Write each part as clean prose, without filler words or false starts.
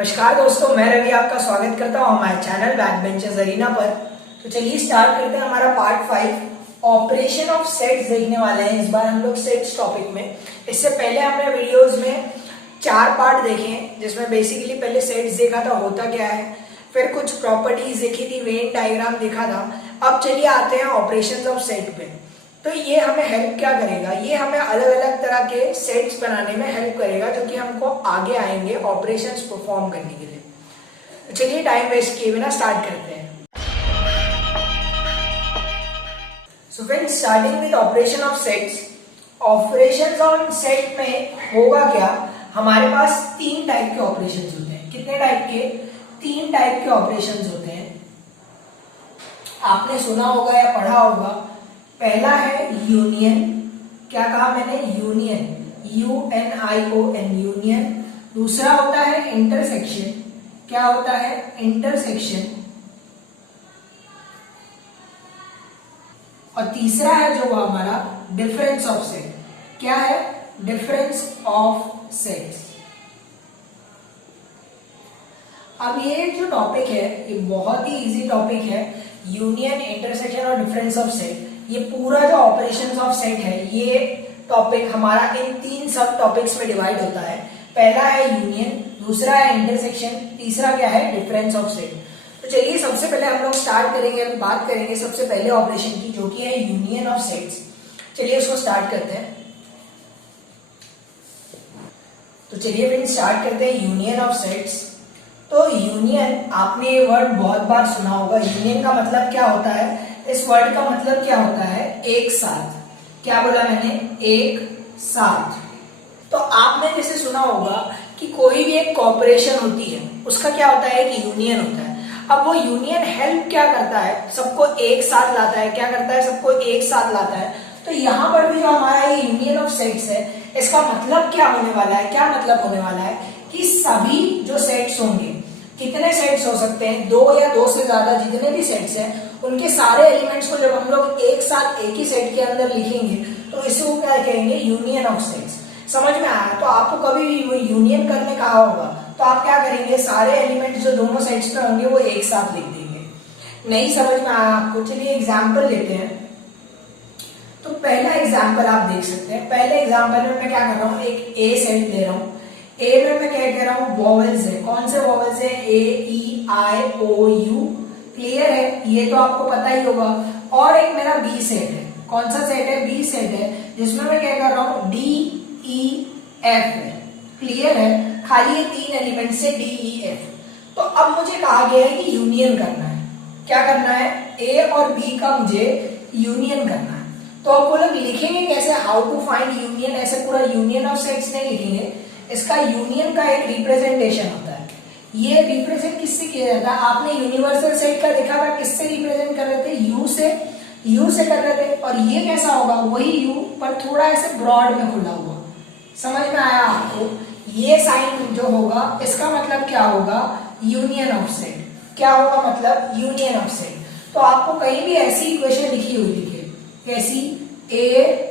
नमस्कार दोस्तों, मैं रवि आपका स्वागत करता हूं हमारे चैनल बैकबेंचर्स अरीना पर। तो चलिए स्टार्ट करते हैं हमारा पार्ट 5 ऑपरेशन ऑफ सेट्स देखने वाले हैं। इस बार हम लोग सेट्स टॉपिक में, इससे पहले हमने वीडियोस में 4 पार्ट देखे हैं, जिसमें बेसिकली पहले सेट्स देखा था होता क्या है, फिर कुछ प्रॉपर्टीज देखी थी, वेन डायग्राम देखा था। अब चलिए आते हैं ऑपरेशंस ऑफ सेट पे। तो ये हमें हेल्प क्या करेगा, ये हमें अलग अलग तरह के सेट्स बनाने में हेल्प करेगा, जो कि हमको आगे आएंगे ऑपरेशंस परफॉर्म करने के लिए। तो चलिए टाइम वेस्ट किए बिना स्टार्ट करते हैं। So friends, starting with operation of sets. Operations on set में होगा क्या, हमारे पास 3 टाइप के ऑपरेशंस होते हैं। कितने टाइप के? 3 टाइप के ऑपरेशंस होते हैं। आपने सुना होगा या पढ़ा होगा। पहला है यूनियन। क्या कहा मैंने? Union, UNION, union. दूसरा होता है इंटरसेक्शन। क्या होता है? इंटरसेक्शन। और तीसरा है जो हमारा डिफरेंस ऑफ सेट। क्या है? Difference of sets. अब ये जो टॉपिक है ये बहुत ही इजी टॉपिक है। यूनियन, इंटरसेक्शन और डिफरेंस ऑफ सेट, ये पूरा जो ऑपरेशंस ऑफ सेट है, ये टॉपिक हमारा इन 3 सब टॉपिक्स में डिवाइड होता है। पहला है यूनियन, दूसरा है इंटरसेक्शन, तीसरा क्या है? Difference of set. तो चलिए सबसे पहले हम लोग स्टार्ट करेंगे, हम बात करेंगे सबसे पहले ऑपरेशन की, जो कि है यूनियन ऑफ सेट्स। चलिए उसको स्टार्ट करते हैं। तो चलिए फिर स्टार्ट करते हैं यूनियन ऑफ सेट्स। तो यूनियन, आपने ये वर्ड बहुत बार सुना होगा। यूनियन का मतलब क्या होता है? इस वर्ड का मतलब क्या होता है? एक साथ। क्या बोला मैंने? एक साथ। तो आपने जैसे सुना होगा कि कोई भी एक कॉर्पोरेशन होती है, उसका क्या होता है? एक यूनियन होता है। अब वो यूनियन हेल्प क्या करता है? सबको एक साथ लाता है। क्या करता है? सबको एक साथ लाता है। तो यहाँ पर भी जो हमारा ये यूनियन ऑफ सेट्स है, इसका मतलब क्या होने वाला है? क्या मतलब होने वाला है कि सभी जो सेट्स होंगे, कितने सेट्स हो सकते हैं? 2 या 2 से ज्यादा, जितने भी सेट्स हैं, उनके सारे एलिमेंट्स को जब हम लोग एक साथ एक ही सेट के अंदर लिखेंगे तो इसको क्या कहेंगे? Union of sets. समझ में आया? तो आपको कभी भी वो यूनियन करने कहा होगा तो आप क्या करेंगे? सारे एलिमेंट्स जो दोनों सेट्स में होंगे वो एक साथ लिख देंगे। नहीं समझ में आया आपको? चलिए एग्जाम्पल लेते हैं। तो पहला एग्जाम्पल आप देख सकते हैं। पहले एग्जाम्पल में मैं क्या कर रहा हूँ? एक ए सेट ले रहा हूँ। ए में मैं क्या कह रहा हूँ? वॉवेल्स है। कौन से वॉवेल्स है? AEIOU। क्लियर है? ये तो आपको पता ही होगा। और एक मेरा बी सेट है। कौन सा सेट है? बी सेट है, जिसमें मैं क्या कर रहा हूँ? DEF है। क्लियर है? खाली ये 3 एलिमेंट से DEF। तो अब मुझे कहा गया है कि यूनियन करना है। क्या करना है? ए और बी का मुझे यूनियन करना है। तो अब वो लोग लिखेंगे कैसे? How to find union? ऐसे पूरा यूनियन ऑफ सेट्स नहीं लिखेंगे। इसका यूनियन का एक रिप्रेजेंटेशन होता है। ये रिप्रेजेंट किससे किया जाता है? आपने यूनिवर्सल सेट का देखा था, किससे रिप्रेजेंट कर रहे थे? यू से कर रहे थे। और ये कैसा होगा? वही यू पर थोड़ा ऐसे ब्रॉड में खुला हुआ। समझ में आया आपको? ये साइन जो होगा, इसका मतलब क्या होगा? Union of set. क्या होगा मतलब? Union of set. तो आपको कहीं भी ऐसी इक्वेशन लिखी हुई दिखे, कैसी? ए,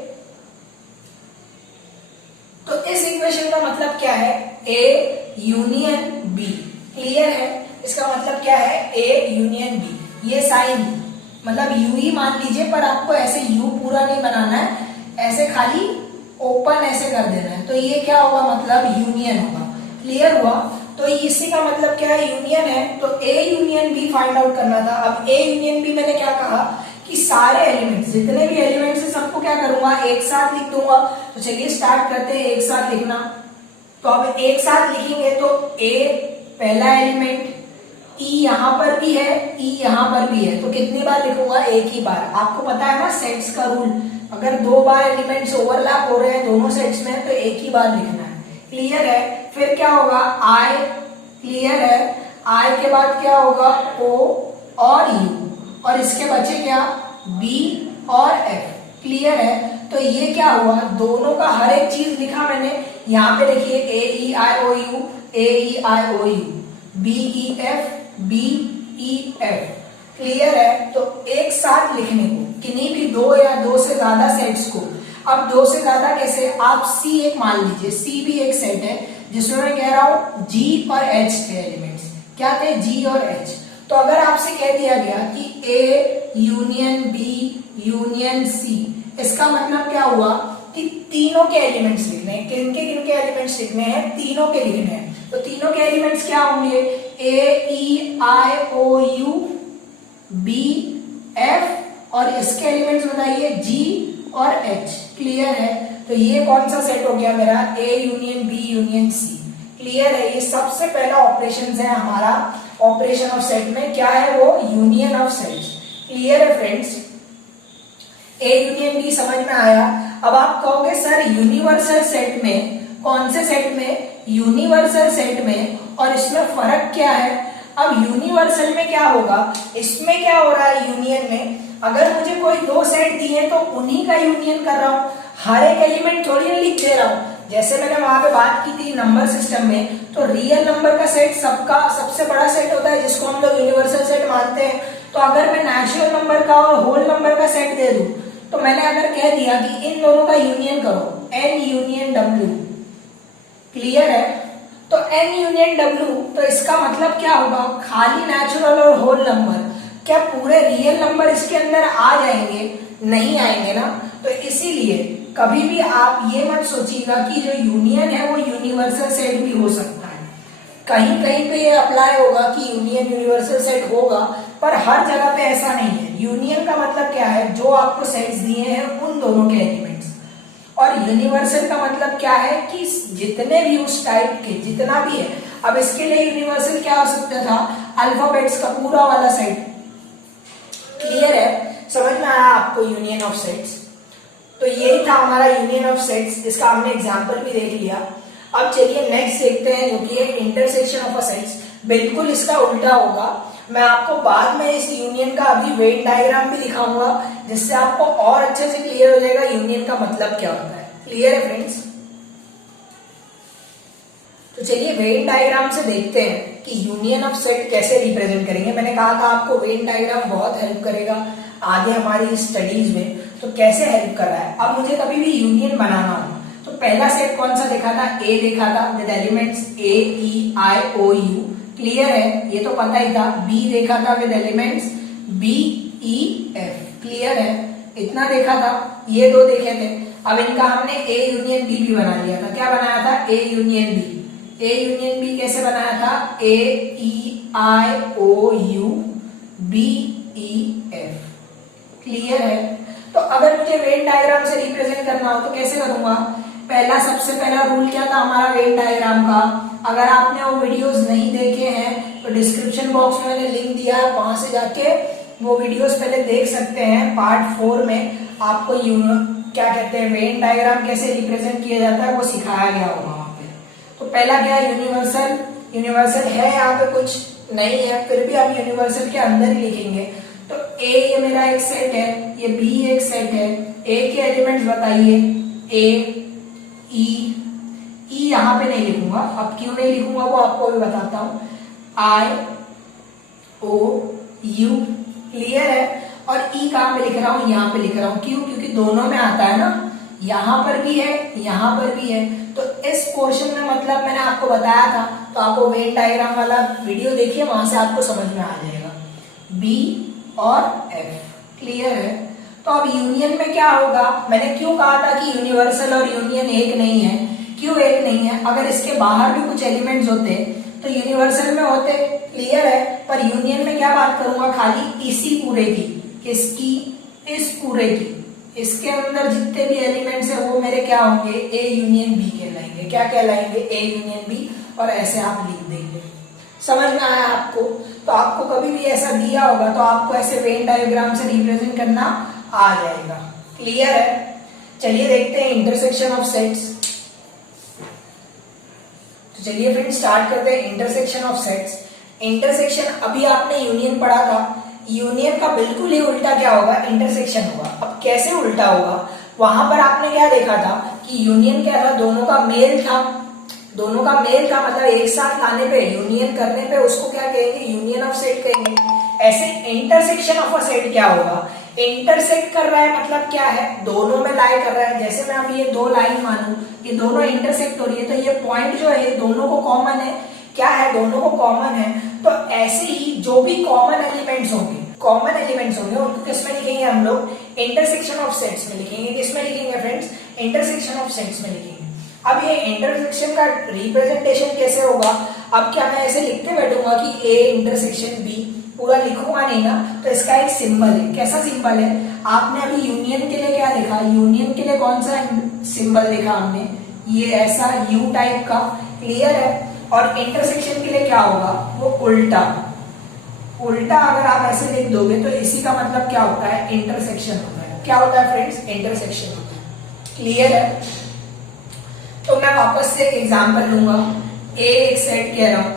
तो इस इक्वेशन का मतलब क्या है? A union B. क्लियर है? इसका मतलब क्या है? A union B. ये साइन मतलब यू ही मान लीजिए, पर आपको ऐसे यू पूरा नहीं बनाना है, ऐसे खाली ओपन ऐसे कर देना है। तो ये क्या होगा? मतलब यूनियन होगा। क्लियर हुआ? तो इसी का मतलब क्या है? यूनियन है। तो A union B find out करना था। अब ए यूनियन बी मैंने क्या कहा कि सारे एलिमेंट्स, जितने भी एलिमेंट्स है, सबको क्या करूंगा? एक साथ लिख दूंगा। तो चलिए स्टार्ट करते हैं एक साथ लिखना। तो अब एक साथ लिखेंगे तो ए पहला एलिमेंट, ई यहां पर भी है, ई यहां पर भी है, तो कितनी बार लिखूंगा? एक ही बार। आपको पता है ना सेट्स का रूल, अगर 2 बार एलिमेंट्स ओवरलैप हो रहे हैं दोनों सेट्स में तो एक ही बार लिखना है। क्लियर है? फिर क्या होगा? आई। क्लियर है? आई के बाद क्या होगा? ओ और यू, और इसके बचे क्या? बी और एफ। क्लियर है? तो ये क्या हुआ? दोनों का हर एक चीज लिखा मैंने। यहाँ पे देखिए AEIOU, AEIOU, BEF, BEF। Clear है? तो एक साथ लिखने को किन्हीं भी 2 या 2 से ज्यादा सेट्स को, अब 2 से ज्यादा कैसे? आप C एक मान लीजिए, C भी एक सेट है, जिसमें मैं कह रहा हूं G और H थे एलिमेंट्स। क्या थे? G और H। तो अगर आपसे कह दिया गया कि A union B union C, इसका मतलब क्या हुआ कि तीनों के एलिमेंट्स लिखने हैं। किनके किनके एलिमेंट्स लिखने हैं? तीनों के लिखने हैं। तो तीनों के एलिमेंट्स क्या होंगे? A E I O U B F और इसके एलिमेंट्स बताइए G और H। क्लियर है? तो ये कौन सा सेट हो गया मेरा? A union B union C। Clear है? ये सबसे पहला ऑपरेशन है हमारा ऑपरेशन ऑफ सेट में। क्या है वो? Union of sets. क्लियर है फ्रेंड्स? A यूनियन B समझ में आया। अब आप कहोगे सर यूनिवर्सल सेट में, कौन से सेट में? यूनिवर्सल सेट में। और इसमें फर्क क्या है? अब यूनिवर्सल में क्या होगा, इसमें क्या हो रहा है यूनियन में, अगर मुझे कोई दो सेट दिए तो उन्हीं का यूनियन कर रहा हूं, हर एक एलिमेंट थोड़ी ना लिख दे रहा हूं। जैसे मैंने वहां पे बात की थी नंबर सिस्टम में, तो रियल नंबर का सेट सबका सबसे बड़ा सेट होता है जिसको हम लोग यूनिवर्सल सेट मानते हैं। तो अगर मैं नेचुरल नंबर का और होल नंबर का सेट दे दूं, तो मैंने अगर कह दिया कि इन दोनों का यूनियन करो, n यूनियन w। क्लियर है? तो n यूनियन w, तो इसका मतलब क्या होगा? खाली नेचुरल और होल नंबर, क्या पूरे रियल नंबर इसके अंदर आ जाएंगे? नहीं आएंगे ना। तो इसीलिए कभी भी आप ये मत सोचिएगा कि जो यूनियन है वो यूनिवर्सल सेट भी हो सकता है। कहीं कहीं पे ये अप्लाई होगा कि यूनियन यूनिवर्सल सेट होगा, पर हर जगह पे ऐसा नहीं है। यूनियन का मतलब क्या है? जो आपको सेट्स दिए हैं उन दोनों के एलिमेंट्स। और यूनिवर्सल का मतलब क्या है कि जितने भी उस टाइप के जितना भी है। अब इसके लिए यूनिवर्सल क्या हो सकता था? अल्फाबेट्स का पूरा वाला सेट। क्लियर है? समझ में आया आपको यूनियन ऑफ सेट्स? तो यही था हमारा यूनियन ऑफ सेट्स, जिसका हमने एग्जांपल भी देख लिया। अब चलिए नेक्स्ट देखते हैं, जो कि है इंटरसेक्शन ऑफ अ सेट्स। बिल्कुल इसका उल्टा होगा। मैं आपको बाद में इस यूनियन का अभी वेन डायग्राम भी दिखाऊंगा, जिससे आपको और अच्छे से क्लियर हो जाएगा यूनियन का मतलब क्या होता है। क्लियर है फ्रेंड्स? तो चलिए वेन डायग्राम से देखते हैं कि यूनियन ऑफ सेट कैसे रिप्रेजेंट करेंगे। मैंने कहा था आपको वेन डायग्राम बहुत हेल्प करेगा आगे हमारी स्टडीज में। तो कैसे हेल्प कर रहा है? अब मुझे कभी भी यूनियन बनाना हो, तो पहला सेट कौन सा देखा था? ए देखा था with elements A E I O U। Clear है? ये तो पता ही था। बी देखा था with elements B E F। Clear है? इतना देखा था, ये दो देखे थे। अब इनका हमने A यूनियन B भी बना लिया था। क्या बनाया था? A union B। A union B कैसे बनाया था? A E I O U B E F। Clear है? तो अगर मुझे वेन डायग्राम से रिप्रेजेंट करना हो तो कैसे करूंगा? सबसे पहला रूल क्या था हमारा वेन डायग्राम का? अगर आपने वो वीडियोस नहीं देखे हैं तो डिस्क्रिप्शन बॉक्स में मैंने लिंक दिया है, वहां से जाके वो वीडियोस पहले देख सकते हैं। पार्ट 4 में आपको क्या कहते हैं वेन डायग्राम कैसे रिप्रेजेंट किया जाता है वो सिखाया गया होगा वहां पे। तो पहला क्या है? यूनिवर्सल। यूनिवर्सल है यहाँ पे कुछ नहीं है, फिर भी हम यूनिवर्सल के अंदर ही लिखेंगे। तो A ये मेरा एक सेट है, ये B एक सेट है। A के एलिमेंट्स बताइए, A E यहाँ पे नहीं लिखूंगा। अब क्यों नहीं लिखूंगा वो आपको भी बताता हूं। I O U। क्लियर है? और E कहां पे लिख रहा हूं? यहाँ पे लिख रहा हूं। क्यों? क्योंकि दोनों में आता है ना, यहां पर भी है यहां पर भी है। तो इस पोर्शन में मतलब मैंने आपको बताया था, तो आपको वेन डायग्राम वाला वीडियो देखिए, वहां से आपको समझ में आ जाएगा। B और F। क्लियर है? तो अब यूनियन में क्या होगा? मैंने क्यों कहा था कि यूनिवर्सल और यूनियन एक नहीं है? क्यों एक नहीं है? अगर इसके बाहर भी कुछ एलिमेंट्स होते तो यूनिवर्सल में होते। क्लियर है? पर यूनियन में क्या बात करूंगा? खाली इसी पूरे की, किसकी? इस पूरे की। इसके अंदर जितने भी एलिमेंट्स है वो मेरे क्या होंगे? A यूनियन B कहलाएंगे। क्या कहलाएंगे? A union B। और ऐसे आप लिख देंगे। समझ में आया आपको? तो आपको कभी भी ऐसा दिया होगा तो आपको ऐसे वेन डायग्राम से रिप्रेजेंट करना आ जाएगा। क्लियर है? चलिए देखते हैं इंटरसेक्शन ऑफ सेट्स। तो चलिए फ्रेंड्स स्टार्ट करते हैं इंटरसेक्शन ऑफ सेट्स। इंटरसेक्शन अभी आपने यूनियन पढ़ा था, यूनियन का बिल्कुल ही उल्टा क्या होगा? इंटरसेक्शन होगा। अब कैसे उल्टा होगा? वहां पर आपने क्या देखा था कि यूनियन क्या था? दोनों का मेल था। दोनों का मेल था मतलब एक साथ लाने पे, यूनियन करने पे उसको क्या कहेंगे? यूनियन ऑफ सेट कहेंगे। ऐसे इंटरसेक्शन ऑफ अ सेट क्या होगा? इंटरसेक्ट कर रहा है मतलब क्या है, दोनों में लाई कर रहा है। जैसे मैं अभी ये दो लाइन मानू, ये दोनों इंटरसेक्ट हो रही है, तो ये पॉइंट जो है दोनों को कॉमन है। क्या है, दोनों को कॉमन है। तो ऐसे ही जो भी कॉमन एलिमेंट्स होंगे उनको किसमें लिखेंगे हम लोग, इंटरसेक्शन ऑफ सेट्स में लिखेंगे। किसमें लिखेंगे फ्रेंड्स, इंटरसेक्शन ऑफ सेट्स में लिखेंगे। अब ये इंटरसेक्शन का रिप्रेजेंटेशन कैसे होगा, अब क्या मैं ऐसे लिखते बैठूंगा कि ए इंटरसेक्शन बी, पूरा लिखूंगा नहीं ना, तो इसका एक सिंबल है। कैसा सिंबल है, आपने अभी यूनियन के लिए क्या लिखा, यूनियन के लिए कौन सा सिंबल लिखा हमने, ये ऐसा यू टाइप का, क्लियर है। और इंटरसेक्शन के लिए क्या होगा, वो उल्टा अगर आप ऐसे लिख दोगे तो इसी का मतलब क्या होता है, इंटरसेक्शन होता है। क्या होता है फ्रेंड्स, इंटरसेक्शन होता है, क्लियर है। तो मैं वापस से एग्जांपल लूंगा, ए एक सेट कह रहा हूं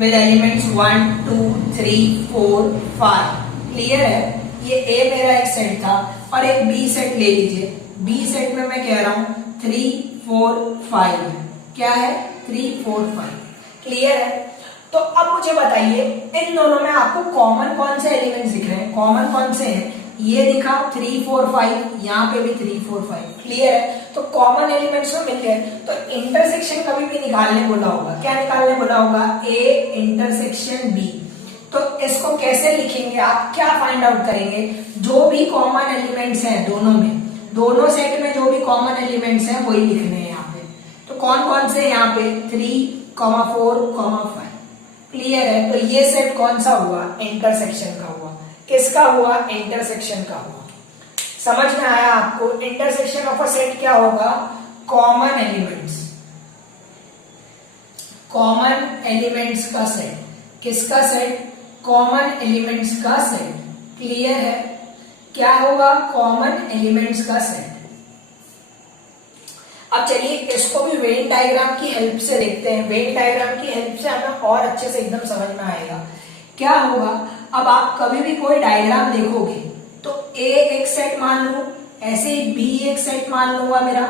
विद एलिमेंट्स 1 2 3 4 5, क्लियर है। ये ए मेरा एक सेट था और एक बी सेट ले लीजिए। बी सेट में मैं कह रहा हूं 3 4 5 है। क्या है, 3 4 5, क्लियर है। तो अब मुझे बताइए इन दोनों में आपको कॉमन कौन से एलिमेंट्स दिख रहे हैं, कॉमन कौन से हैं, ये दिखा 3 4 5, यहाँ पे भी 3 4 5, क्लियर है। तो कॉमन एलिमेंट्स में मिल गए। तो इंटरसेक्शन कभी भी निकालने बोला होगा, क्या निकालने बोला होगा, ए इंटरसेक्शन बी। तो इसको कैसे लिखेंगे, आप क्या फाइंड आउट करेंगे, जो भी कॉमन एलिमेंट्स हैं दोनों में, दोनों सेट में जो भी कॉमन एलिमेंट्स हैं वही लिखने हैं यहाँ पे। तो कौन कौन से, यहाँ पे 3 4 5, क्लियर है। तो ये सेट कौन सा हुआ, इंटरसेक्शन का हुआ। किसका हुआ, इंटरसेक्शन का हुआ। समझ में आया आपको, इंटरसेक्शन ऑफ अ सेट क्या होगा, कॉमन एलिमेंट्स का सेट। किसका सेट, कॉमन एलिमेंट्स का सेट, क्लियर है। क्या होगा, कॉमन एलिमेंट्स का सेट। अब चलिए इसको भी वेन डायग्राम की हेल्प से देखते हैं। वेन डायग्राम की हेल्प से हमें और अच्छे से एकदम समझ में आएगा क्या होगा। अब आप कभी भी कोई डायग्राम देखोगे तो ए एक सेट मान लू, ऐसे ही बी एक सेट मान लूंगा मेरा,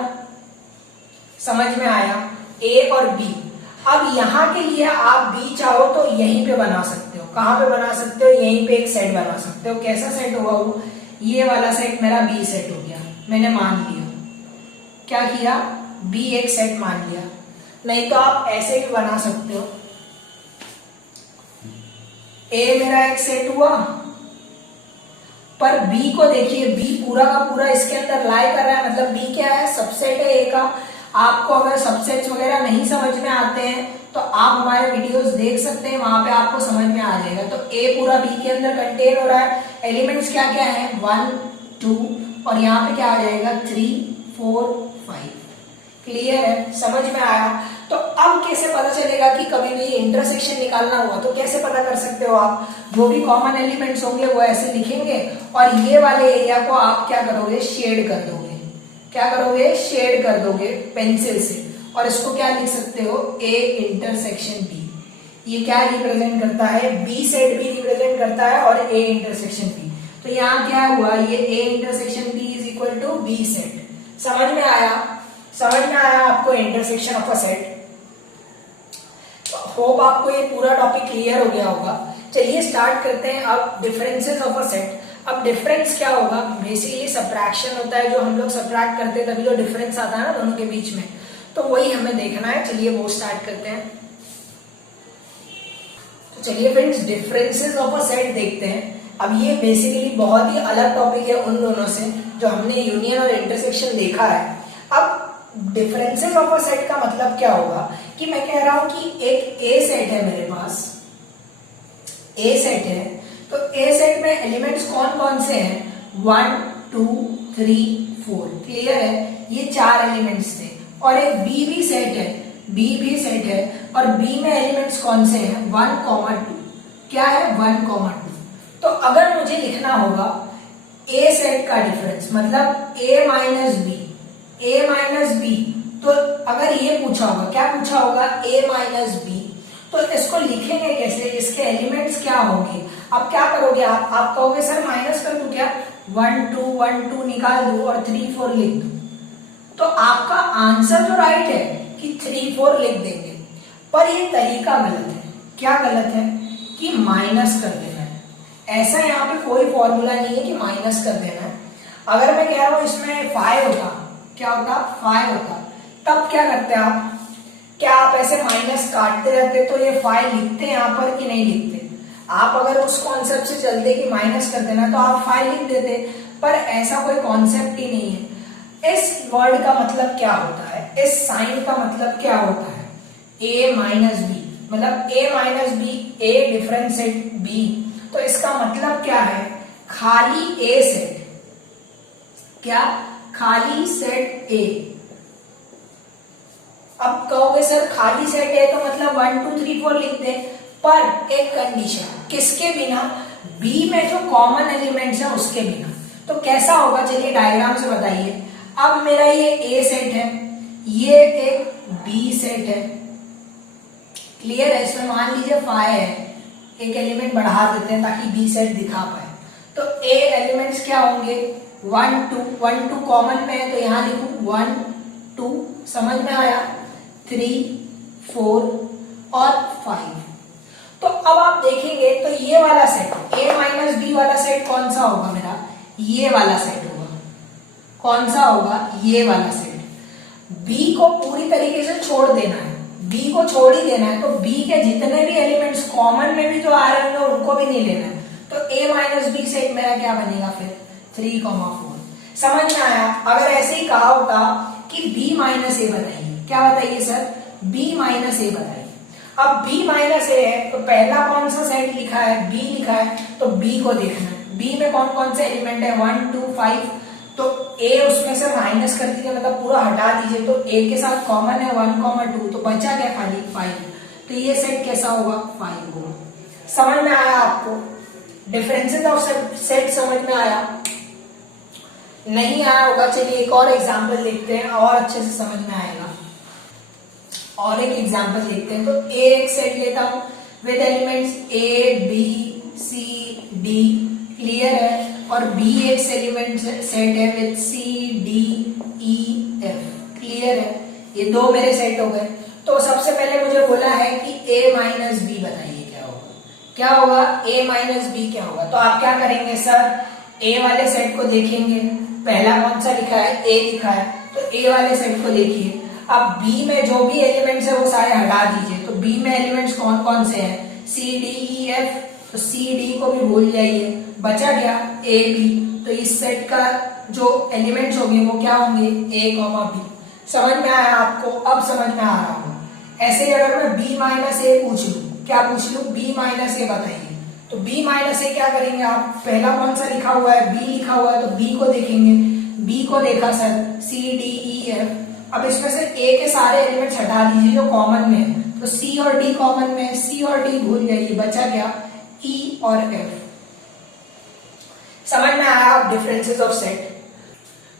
समझ में आया, ए और बी। अब यहां के लिए आप बी चाहो तो यहीं पे बना सकते हो। कहां पे बना सकते हो, यहीं पे एक सेट बना सकते हो। कैसा सेट होगा वो, ये वाला सेट मेरा बी सेट हो गया, मैंने मान लिया। क्या किया, बी एक सेट मान लिया। नहीं तो आप ऐसे भी बना सकते हो, ए मेरा एक सेट हुआ, पर बी को देखिए, बी पूरा का पूरा इसके अंदर लाई कर रहा है, मतलब बी क्या है, सबसेट है ए का। आपको अगर सबसेट्स वगैरह नहीं समझ में आते हैं तो आप हमारे वीडियोस देख सकते हैं, वहां पे आपको समझ में आ जाएगा। तो ए पूरा बी के अंदर कंटेन हो रहा है। एलिमेंट्स क्या क्या है, 1 2 और यहाँ पे क्या आ जाएगा 3 4 5, क्लियर है, समझ में आया। तो अब कैसे पता चलेगा कि कभी भी इंटरसेक्शन निकालना हुआ तो कैसे पता कर सकते हो आप, जो भी कॉमन एलिमेंट्स होंगे वो ऐसे लिखेंगे और ये वाले एरिया को आप क्या करोगे, शेड कर दोगे। क्या करोगे, शेड कर दोगे पेंसिल से। और इसको क्या लिख सकते हो, ए इंटरसेक्शन बी। ये क्या रिप्रेजेंट करता है, बी सेट भी रिप्रेजेंट करता है और ए इंटरसेक्शन बी। तो यहाँ क्या हुआ, ये A intersection B is equal to B set. समझ में आया, समझ में आया आपको intersection of a set. Hope आपको ये पूरा टॉपिक क्लियर हो गया होगा। चलिए स्टार्ट करते हैं अब डिफरेंसेस ऑफ अ सेट। अब डिफरेंस क्या होगा, बेसिकली सबट्रैक्शन होता है, जो हम लोग सबट्रैक्ट करते हैं तभी तो डिफरेंस आता है ना दोनों के बीच में, तो वही हमें देखना है। चलिए वो स्टार्ट करते हैं। तो चलिए friends differences of a set देखते हैं। अब ये बेसिकली बहुत ही अलग टॉपिक है उन दोनों से जो हमने यूनियन और इंटरसेक्शन देखा है। अब डिफरेंसेस ऑफ अ सेट का मतलब क्या होगा कि मैं कह रहा हूं कि एक ए सेट है मेरे पास, ए सेट है, तो ए सेट में एलिमेंट्स कौन कौन से हैं, 1 2 3 4, क्लियर है, ये 4 एलिमेंट्स थे। और एक बी भी सेट है, बी भी सेट है, और बी में एलिमेंट्स कौन से हैं, 1 2, क्या है 1 2। तो अगर मुझे लिखना होगा ए सेट का डिफरेंस, मतलब ए माइनस बी, तो अगर ये पूछा होगा, क्या पूछा होगा, ए माइनस बी, तो इसको लिखेंगे कैसे, इसके एलिमेंट्स क्या होंगे। अब क्या करोगे आप कहोगे सर माइनस कर दूं क्या, 1 2 निकाल दूं और 3 4 लिख दूं, तो आपका आंसर तो राइट है कि 3 4 लिख देंगे, पर ये तरीका गलत है। क्या गलत है कि माइनस कर देना है। ऐसा यहाँ पे कोई फॉर्मूला नहीं है कि माइनस कर देना है। अगर मैं कह रहा हूं इसमें 5 होता, क्या होता, 5 होता, तब क्या करते हैं आप, क्या आप ऐसे माइनस काटते रहते तो ये 5 लिखते हैं यहाँ पर कि नहीं लिखते? आप अगर उस कॉन्सेप्ट से चलते कि माइनस कर देना तो आप 5 लिख देते, पर ऐसा कोई कॉन्सेप्ट ही नहीं है। इस वर्ड का मतलब क्या होता है, इस साइन का मतलब क्या होता है, a माइनस बी, मतलब a minus B, a differentiate b, तो इसका मतलब क्या है, खाली a सेट, क्या, खाली सेट a। अब कहोगे सर खाली सेट है तो मतलब 1 2 3 4 लिख दे, पर एक कंडीशन, किसके बिना, b में जो कॉमन एलिमेंट्स है उसके बिना। तो कैसा होगा, चलिए डायग्राम से बताइए। अब मेरा ये a सेट है, ये एक b सेट है, क्लियर है? इसमें मान लीजिए 5 है, एक एलिमेंट बढ़ा देते हैं ताकि b सेट दिखा पाए। तो a एलिमेंट्स क्या होंगे, 1 2, 1 2 कॉमन में है तो यहां लिखूं 1 2, समझ में आया, 3 4 और 5। तो अब आप देखेंगे तो ये वाला सेट a माइनस बी वाला सेट कौन सा होगा मेरा, ये वाला सेट होगा। कौन सा होगा, ये वाला सेट। b को पूरी तरीके से छोड़ देना है, b को छोड़ ही देना है, तो b के जितने भी एलिमेंट्स कॉमन में भी जो आ रहे होंगे उनको भी नहीं लेना है। तो a माइनस बी सेट मेरा क्या बनेगा फिर, 3 4। समझ में आया? अगर ऐसे ही कहा होता कि b माइनस ए बताइए, क्या बताइए सर, b माइनस ए बताइए। अब b माइनस ए है तो पहला कौन सा सेट लिखा है, b लिखा है, तो b को देखना है, b में कौन कौन से एलिमेंट है, 1 2 5, तो a उसमें से माइनस कर दीजिए, मतलब पूरा हटा दीजिए, तो a के साथ कॉमन है 1 2, तो बचा क्या, खाली 5। तो ये सेट कैसा होगा, 5 होगा। समझ में आया आपको? डिफरेंसेस ऑफ सेट समझ में आया? नहीं आया होगा, चलिए एक और एग्जांपल देखते हैं और अच्छे से समझ में आएगा। और एक एग्जांपल देखते हैं। तो a एक सेट लेता हूं with elements a b c d, clear है, और b एक एलिमेंट सेट है with c d e f, clear है। ये दो मेरे सेट हो गए। तो सबसे पहले मुझे बोला है कि a माइनस बी बताइए क्या होगा, क्या होगा, a माइनस बी क्या होगा। तो आप क्या करेंगे सर, a वाले सेट को देखेंगे, पहला कौन सा लिखा है, a लिखा है, तो a वाले सेट को देखिए। अब b में जो भी एलिमेंट्स है वो सारे हटा दीजिए, तो b में एलिमेंट्स कौन कौन से हैं, c d e f, तो c d को भी भूल जाइए, बचा क्या, a b। तो इस सेट का जो एलिमेंट्स होंगे वो क्या होंगे, a b। समझ में आया आपको? अब समझ में आ रहा होगा। ऐसे ही अगर मैं b माइनस ए पूछ लूं, क्या पूछ लूं, b माइनस ए बताइए, तो b माइनस ए क्या करेंगे आप, पहला कौन सा लिखा हुआ है, b लिखा हुआ है, तो b को देखेंगे, b को देखा sir, c d e f। अब इसमें से a के सारे एलिमेंट्स हटा दीजिए जो कॉमन में है, तो c और d कॉमन में है, c और d भूल जाइए, बचा क्या, e और f। समझ में आया आप डिफरेंसेस ऑफ सेट?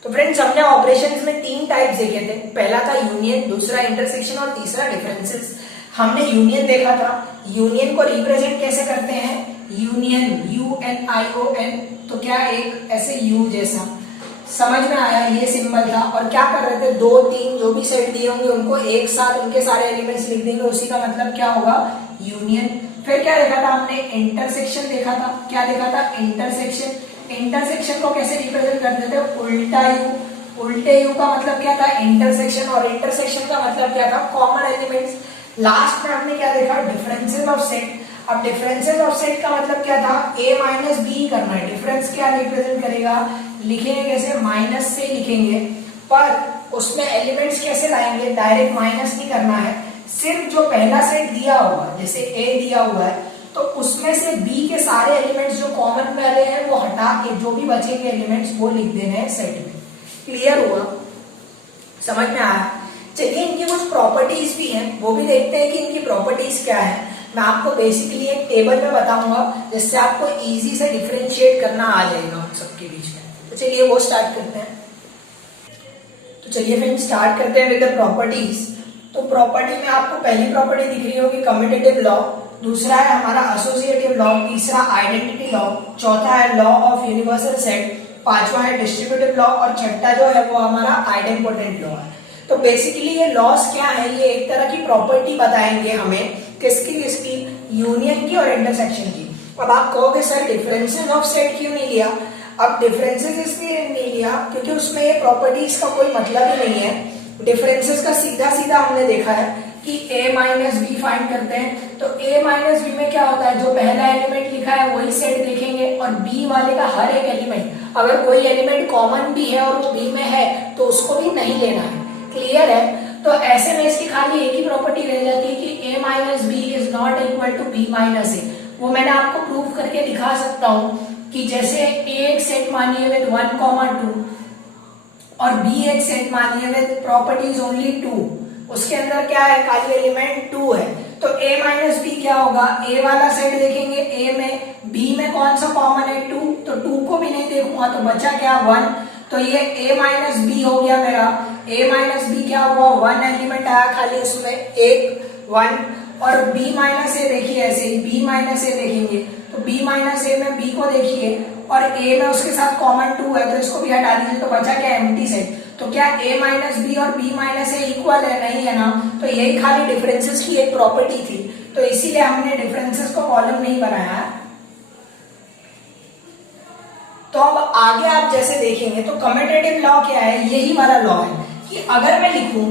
तो फ्रेंड्स हमने ऑपरेशंस में 3 टाइप्स देखे थे, पहला था यूनियन, दूसरा इंटरसेक्शन और तीसरा डिफरेंसेस। हमने यूनियन देखा था, यूनियन को रिप्रेजेंट कैसे करते हैं, यूनियन UNION, तो क्या एक ऐसे U जैसा, समझ में आया, ये सिंबल था। और क्या कर रहे थे, 2 3 जो भी सेट दिए होंगे उनको एक साथ उनके सारे एलिमेंट्स लिख देंगे, उसी का मतलब क्या होगा, यूनियन। फिर क्या देखा था हमने, इंटरसेक्शन देखा था, क्या देखा था, इंटरसेक्शन। इंटरसेक्शन को कैसे रिप्रेजेंट करते थे, उल्टा यू, उल्टे यू का मतलब क्या था, इंटरसेक्शन, और इंटरसेक्शन का मतलब क्या था, कॉमन एलिमेंट्स। लास्ट में हमने क्या देखा, डिफरेंसेस ऑफ सेट। अब डिफरेंसेस ऑफ सेट का मतलब क्या था, a माइनस बी करना है, डिफरेंस क्या रिप्रेजेंट करेगा, लिखेंगे कैसे, माइनस से लिखेंगे, पर उसमें एलिमेंट्स कैसे लाएंगे, डायरेक्ट माइनस नहीं करना है, सिर्फ जो पहला सेट दिया हुआ, जैसे a दिया हुआ है, तो उसमें से b के सारे एलिमेंट्स जो कॉमन वाले हैं वो हटा के जो भी बचेंगे एलिमेंट्स वो लिख देने हैं सेट में। क्लियर हुआ? समझ में आया? चलिए इनकी कुछ प्रॉपर्टीज भी हैं, वो भी देखते हैं कि इनकी प्रॉपर्टीज क्या है। मैं आपको बेसिकली एक टेबल में बताऊंगा जिससे आपको इजी से डिफरेंशिएट करना आ जाएगा उन सबके बीच में। तो चलिए वो स्टार्ट करते हैं। तो चलिए फिर स्टार्ट करते हैं विद द प्रॉपर्टीज। तो प्रॉपर्टी में आपको पहली प्रॉपर्टी दिख रही होगी कम्यूटेटिव लॉ, दूसरा है हमारा एसोसिएटिव लॉ, तीसरा आइडेंटिटी लॉ, चौथा है लॉ ऑफ यूनिवर्सल सेट, पांचवा है डिस्ट्रीब्यूटिव लॉ, और छठा जो है वो हमारा आइडेंपोटेंट लॉ है। तो बेसिकली ये लॉस क्या है, ये एक तरह की प्रॉपर्टी बताएंगे हमें, किसकी, यूनियन की और इंटरसेक्शन की। अब आप कहोगे सर डिफरेंसेस ऑफ सेट क्यों नहीं लिया? अब डिफरेंसेस इसलिए नहीं लिया क्योंकि उसमें ये प्रॉपर्टीज का कोई मतलब ही नहीं है। डिफरेंसेस का सीधा सीधा हमने देखा है कि a माइनस बी फाइंड करते हैं, तो a माइनस बी में क्या होता है, जो पहला एलिमेंट लिखा है वही सेट देखेंगे और b वाले का हर एक एलिमेंट, अगर कोई एलिमेंट कॉमन भी है और वो b में है तो उसको भी नहीं लेना है। क्लियर है? तो ऐसे में इसकी खाली एक ही प्रॉपर्टी रह जाती है कि a minus B is not equal to b minus A. वो मैंने आपको प्रूव करके दिखा सकता हूँ कि जैसे a एक सेट मानिए विद 1,2 और b एक सेट मानिए विद प्रॉपर्टीज ओनली 2, उसके अंदर क्या है, खाली एलिमेंट 2 है, तो a माइनस बी क्या होगा, a वाला सेट देखेंगे a में, b में कौन सा कॉमन है 2, तो 2 को भी नहीं देखूंगा तो बचा क्या 1, तो ये a माइनस बी हो गया मेरा। a माइनस बी क्या हुआ, 1 एलिमेंट आया खाली उसमें, एक 1, और b माइनस ए देखिए ऐसे ही b माइनस ए देखेंगे तो b माइनस ए में b को देखिए और a में उसके साथ कॉमन 2 है तो इसको भी हटा दीजिए, तो बचा क्या, एम्प्टी सेट। तो क्या a माइनस बी और b माइनस ए इक्वल है, नहीं है ना, तो यही खाली डिफरेंसेस की एक प्रॉपर्टी थी, तो इसीलिए हमने डिफरेंसेस को कॉलम नहीं बनाया। तो अब आगे आप जैसे देखेंगे तो कम्यूटेटिव लॉ क्या है, यही वाला लॉ है कि अगर मैं लिखूं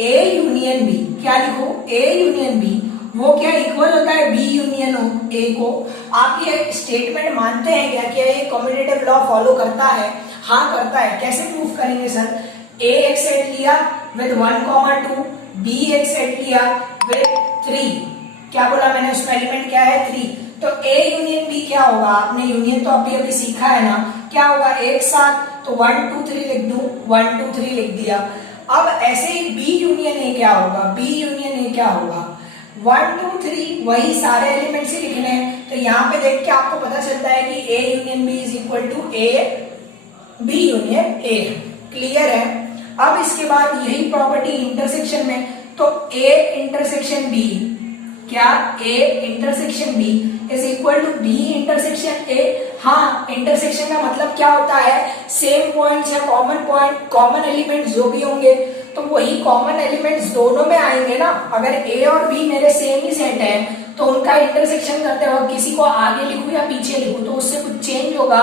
a यूनियन b, क्या लिखूं, a यूनियन b, वो क्या इक्वल होता है b यूनियन a को। आप ये स्टेटमेंट मानते हैं क्या, क्या ये कम्यूटेटिव लॉ फॉलो करता है? हाँ करता है। कैसे प्रूफ करेंगे सर, a एक सेट लिया विद 1,2, b एक सेट लिया विद 3, क्या बोला मैंने, उसमें एलिमेंट क्या है 3, तो a यूनियन b क्या होगा, आपने यूनियन तो अभी सीखा है ना, क्या होगा एक साथ, तो 1 2 3 लिख दूं, 1 2 3 लिख दिया। अब ऐसे ही b यूनियन a क्या होगा, b यूनियन a क्या होगा, 1 2 3 वही सारे एलिमेंट्स ही लिखने हैं, तो यहाँ पे देख के आपको पता चलता है कि a union b is equal to a b union a। Clear है? अब इसके बाद यही प्रॉपर्टी इंटरसेक्शन में, तो a इंटरसेक्शन b, क्या a intersection b is equal to b intersection a। हाँ, इंटरसेक्शन का मतलब क्या होता है, सेम पॉइंट्स या कॉमन पॉइंट, कॉमन एलिमेंट्स जो भी होंगे तो वही कॉमन एलिमेंट्स दोनों में आएंगे ना। अगर a और b मेरे सेम ही सेट है तो उनका इंटरसेक्शन करते वक्त किसी को आगे लिखूं या पीछे लिखूं तो उससे कुछ चेंज होगा,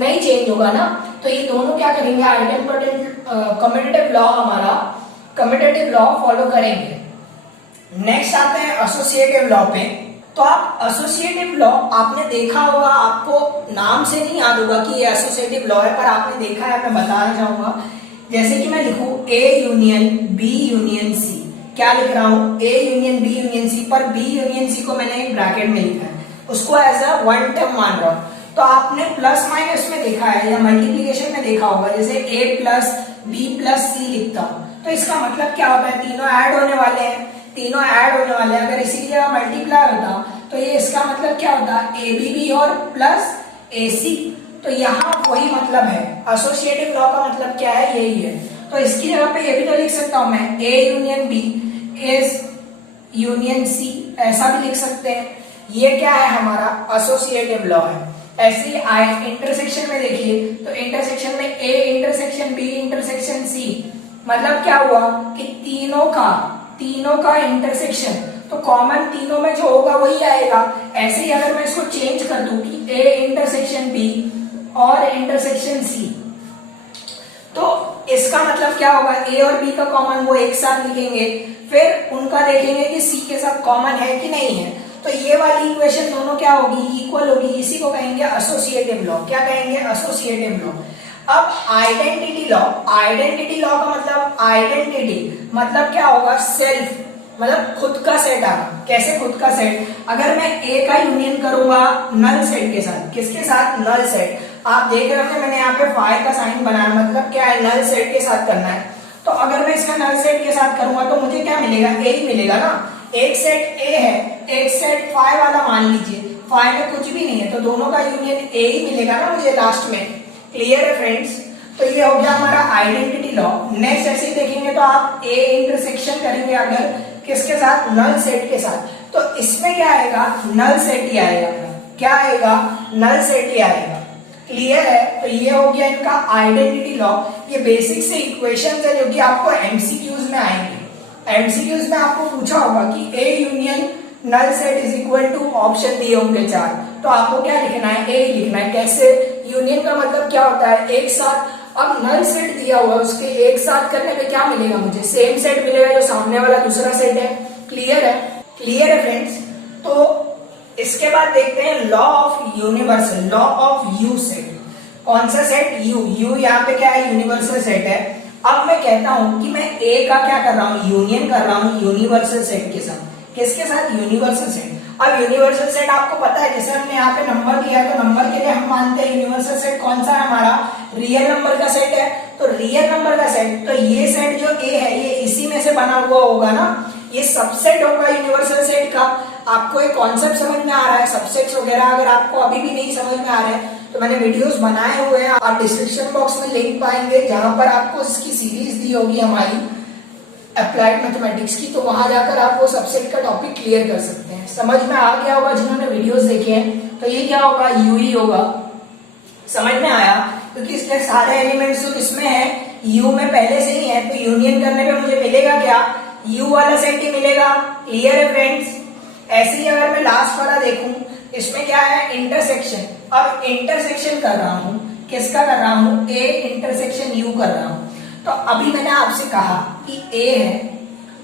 नहीं चेंज होगा ना। तो ये दोनों क्या करेंगे, आइडेंटिटी कम्यूटेटिव लॉ, हमारा कम्यूटेटिव लॉ फॉलो करेंगे। नेक्स्ट आते हैं एसोसिएटिव लॉ पे। तो आप एसोसिएटिव लॉ आपने देखा होगा, आपको नाम से नहीं याद होगा कि ये एसोसिएटिव लॉ है, पर आपने देखा है, मैं बताना चाहूंगा। जैसे कि मैं लिखूं a union b union c, क्या लिख रहा हूं, a union b union c, पर b यूनियन c को मैंने एक ब्रैकेट में लिखा है, उसको एज अ वन टर्म मान रहा हूं। तो आपने प्लस माइनस में देखा है या मल्टीप्लीकेशन में देखा होगा, जैसे a plus b plus c लिखता हूं, तो इसका मतलब क्या होता है, तीनों ऐड होने वाले हैं, तीनों ऐड होने वाले हैं। अगर इसी की जगह मल्टीप्लाई होता तो ये इसका मतलब क्या होता, ABB और प्लस AC, तो यहाँ वही मतलब है। एसोसिएटिव लॉ का मतलब क्या है, यही है। तो इसकी जगह पे ये भी तो लिख सकता हूं मैं, A union B is union C, ऐसा भी लिख सकते हैं। ये क्या है, हमारा एसोसिएटिव लॉ है। ऐसे ही इंटरसेक्शन में देखिए, तो इंटरसेक्शन में A intersection B intersection C, मतलब क्या हुआ कि तीनों का इंटरसेक्शन, तो कॉमन तीनों में जो होगा वही आएगा। ऐसे ही अगर मैं इसको चेंज कर दूं कि A इंटरसेक्शन B और इंटरसेक्शन C, तो इसका मतलब क्या होगा, A और B का कॉमन वो एक साथ लिखेंगे, फिर उनका देखेंगे कि C के साथ कॉमन है कि नहीं है, तो ये वाली इक्वेशन दोनों क्या होगी, इक्वल होगी। इसी को कहेंगे एसोसिएटिव लॉ। क्या कहेंगे, एसोसिएटिव लॉ। अब आइडेंटिटी लॉ, आइडेंटिटी लॉ का मतलब, आइडेंटिटी मतलब क्या होगा, सेल्फ, मतलब खुद का सेट आना। कैसे खुद का सेट, अगर मैं A का यूनियन करूंगा नल सेट के साथ, किसके साथ, नल सेट। आप देख रहे हो मैंने यहाँ पे फाई का साइन बनाया, मतलब क्या है, नल सेट के साथ करना है। तो अगर मैं इसका नल सेट के साथ करूंगा तो मुझे क्या मिलेगा, A ही मिलेगा ना। एक सेट A है, एक सेट फाई वाला मान लीजिए, फाई में कुछ भी नहीं है, तो दोनों का यूनियन A ही मिलेगा ना मुझे लास्ट में। क्लियर है फ्रेंड्स? तो ये हो गया हमारा आइडेंटिटी लॉ। नेक्स्ट ऐसे ही देखेंगे तो आप A इंटरसेक्शन करेंगे अगर किसके साथ, नल सेट के साथ, तो इसमें क्या आएगा, नल सेट ही आएगा। क्या आएगा, नल सेट ही आएगा। क्लियर है? तो ये हो गया इनका आइडेंटिटी लॉ। ये बेसिक से इक्वेशंस है जो कि आपको एमसीक्यूज में आएंगे। एमसीक्यूज में आपको पूछा होगा कि A union null set is equal to, option दिए होंगे 4, तो आपको क्या लिखना है, ए लिखना है। कैसे, यूनियन का मतलब क्या होता है, एक साथ। अब नल सेट दिया हुआ है, उसके एक साथ करने पे क्या मिलेगा मुझे, सेम सेट मिलेगा जो सामने वाला दूसरा सेट है। क्लियर है, क्लियर है फ्रेंड्स। तो इसके बाद देखते हैं law of universal, law of you set. कौन सा सेट, यू यहाँ पे क्या है, यूनिवर्सल सेट है। अब मैं कहता हूं कि मैं ए का क्या कर रहा हूं, यूनियन कर रहा हूं यूनिवर्सल सेट के साथ। किसके साथ, यूनिवर्सल सेट। अब यूनिवर्सल सेट आपको पता है, जैसे हमने यहाँ पे नंबर दिया है तो नंबर के लिए हम मानते हैं यूनिवर्सल सेट कौन सा है हमारा, रियल नंबर का सेट है। तो रियल नंबर का सेट, तो ये सेट जो ए है ये इसी में से बना हुआ होगा ना, ये सबसेट होगा यूनिवर्सल सेट का। आपको एक कॉन्सेप्ट समझ में आ रहा है, सबसेट्स वगैरह अगर आपको अभी भी नहीं समझ में आ रहे हैं तो मैंने वीडियोस बनाए हुए हैं, आप डिस्क्रिप्शन बॉक्स में लिंक पाएंगे जहां पर आपको इसकी सीरीज दी होगी हमारी अप्लाइड मैथमेटिक्स की, तो वहां जाकर आप वो सबसेट का टॉपिक क्लियर कर सकते हैं। समझ में आ गया होगा जिन्होंने वीडियोस देखे हैं। तो ये क्या होगा, यू ही होगा। समझ में आया, क्योंकि इसके सारे एलिमेंट्स जो इसमें है यू में पहले से ही है, तो यूनियन करने पे मुझे मिलेगा क्या, यू वाला सेट ही मिलेगा। क्लियर है फ्रेंड्स। ऐसे ही अगर मैं लास्ट वाला देखूं, इसमें क्या है, इंटरसेक्शन। अब इंटरसेक्शन कर रहा हूं, किसका कर रहा हूं, ए इंटरसेक्शन यू कर रहा हूं। तो अभी मैंने आपसे कहा कि ए है,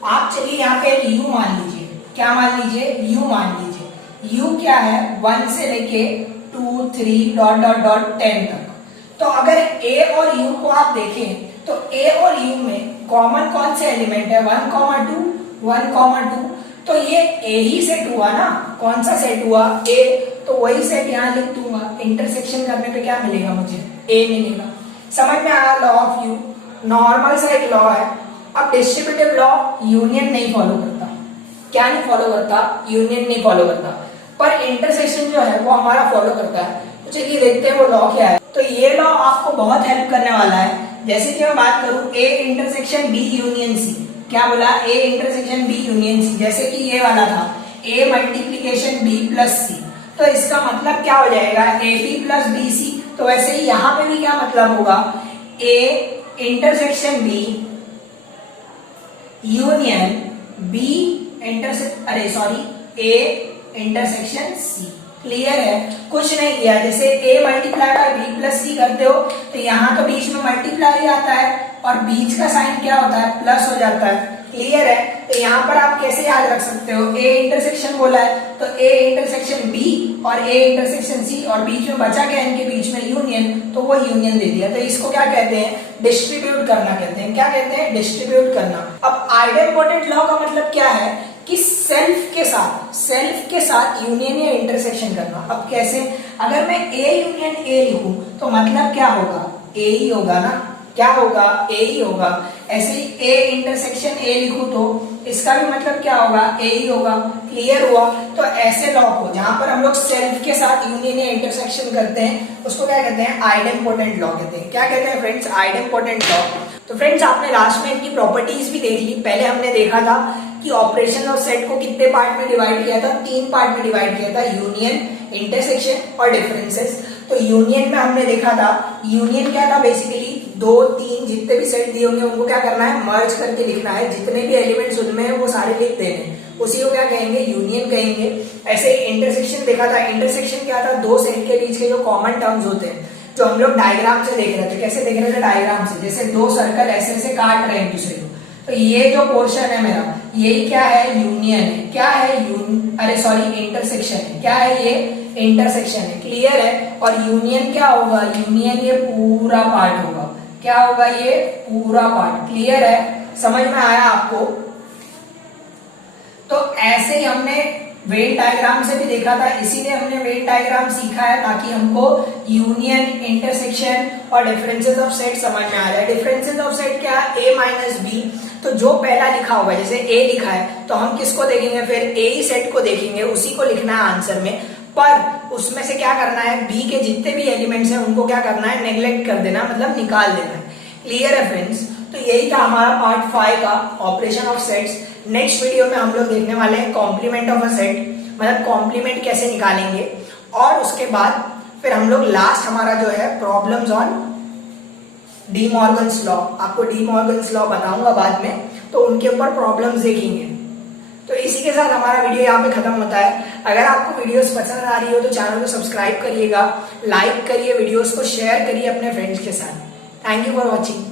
आप चलिए यहाँ पे यू मान लीजिए। क्या मान लीजिए, यू मान लीजिए। यू क्या है, 1 से लेके 2 3 डॉट डॉट डॉट 10 तक। तो अगर ए और यू को आप देखें तो ए और यू में कॉमन कौन से एलिमेंट है, 1,2 तो ये ए ही सेट हुआ ना। कौन सा सेट हुआ, ए। तो वही सेट यहाँ लिख दूंगा। इंटरसेक्शन करने पे क्या मिलेगा मुझे, ए मिलेगा। समझ में आया लॉ ऑफ यू, नॉर्मल सा एक लॉ है। अब डिस्ट्रीब्यूटिव लॉ यूनियन नहीं फॉलो करता। क्या नहीं फॉलो करता, यूनियन नहीं फॉलो करता, पर इंटरसेक्शन जो है वो हमारा फॉलो करता है। तो चलिए देखते हैं वो लॉ क्या है। तो ये लॉ आपको बहुत हेल्प करने वाला है। जैसे कि मैं बात करूं, A intersection B union C. क्या बोला, A intersection B union C. जैसे कि ये वाला था A multiplication B plus C, तो इसका मतलब क्या हो जाएगा, A B plus B C. तो वैसे ही यहां पे भी क्या मतलब होगा, A intersection B union B A intersection C. Clear है, कुछ नहीं किया। जैसे A multiply by B plus C करते हो तो यहाँ तो बीच में मल्टीप्लाई आता है और बीच का साइन क्या होता है, प्लस हो जाता है। क्लियर है, तो यहाँ पर आप कैसे याद रख सकते हो, ए इंटरसेक्शन बोला है तो ए इंटरसेक्शन बी और ए इंटरसेक्शन सी और बीच में बचा क्या, इनके बीच में यूनियन, तो वो यूनियन दे दिया। तो इसको क्या कहते हैं, डिस्ट्रीब्यूट करना कहते हैं। क्या कहते हैं, डिस्ट्रीब्यूट करना। अब आइडेम्पोटेंट लॉ का मतलब क्या है कि सेल्फ के साथ यूनियन या इंटरसेक्शन करना। अब कैसे, अगर मैं ए यूनियन ए लिखूं तो मतलब क्या होगा, ए ही होगा ना। क्या होगा, ए ही होगा। ऐसे ही ए इंटरसेक्शन ए लिखूं तो इसका भी मतलब क्या होगा, ए ही होगा। क्लियर हुआ। तो ऐसे लॉ को जहां पर हम लोग सेल्फ के साथ यूनियन या इंटरसेक्शन करते हैं उसको क्या कहते हैं, आइडेम्पोटेंट लॉ कहते हैं। क्या कहते हैं फ्रेंड्स, आइडेम्पोटेंट लॉ। तो फ्रेंड्स आपने लास्ट में इनकी प्रॉपर्टीज भी देख ली। पहले हमने देखा था कि ऑपरेशन ऑफ सेट को कितने पार्ट में डिवाइड किया था, 3 पार्ट में डिवाइड किया था, यूनियन, इंटरसेक्शन और डिफरेंसेस। तो यूनियन में हमने देखा था, यूनियन क्या था, बेसिकली 2 3 जितने भी सेट दिए होंगे उनको क्या करना है, मर्ज करके लिखना है। जितने भी एलिमेंट्स उनमें है वो सारे लिख देने, उसी को क्या कहेंगे, यूनियन कहेंगे। ऐसे ही इंटरसेक्शन देखा था। इंटरसेक्शन क्या था, 2 सेट के बीच के जो कॉमन टर्म्स होते हैं, जो हम लोग डायग्राम से देख रहे थे। कैसे देख रहे थे, डायग्राम से। जैसे 2 सर्कल ऐसे ऐसे काट रहे हैं एक दूसरे को, तो ये जो पोर्शन है मेरा, यही क्या है, यूनियन है। क्या है, इंटरसेक्शन है। क्या है, ये इंटरसेक्शन है। क्लियर है। और यूनियन क्या होगा, यूनियन ये पूरा पार्ट होगा। क्या होगा, ये पूरा पार्ट। क्लियर है, समझ में आया आपको। तो ऐसे ही हमने वेन डायग्राम से भी देखा था, इसीलिए हमने वेन डायग्राम सीखा है ताकि हमको यूनियन, इंटरसेक्शन और डिफरेंसेस ऑफ सेट समझ में आ जाए। डिफरेंसेस ऑफ सेट क्या है, ए माइनस बी। तो जो पहला लिखा होगा, जैसे ए लिखा है तो हम किसको देखेंगे, फिर ए ही सेट को देखेंगे, उसी को लिखना है आंसर में। पर उसमें से क्या करना है, बी के जितने भी एलिमेंट्स हैं उनको क्या करना है, नेग्लेक्ट कर देना, मतलब निकाल देना है। क्लियर है फ्रेंड्स। तो यही था हमारा पार्ट 5 का operation of sets. Next video में हम लोग देखने वाले हैं कॉम्प्लीमेंट ऑफ अ सेट, मतलब कॉम्प्लीमेंट कैसे निकालेंगे। और उसके बाद फिर हम लोग लास्ट हमारा जो है problems on D Morgan's law. आपको डी मॉर्गन्स लॉ बताऊंगा बाद में, तो उनके ऊपर प्रॉब्लम्स देखेंगे। तो इसी के साथ हमारा वीडियो यहाँ पे खत्म होता है। अगर आपको वीडियोस पसंद आ रही हो तो चैनल को सब्सक्राइब करिएगा, लाइक करिए, वीडियोस को शेयर करिए अपने फ्रेंड्स के साथ। Thank you for watching.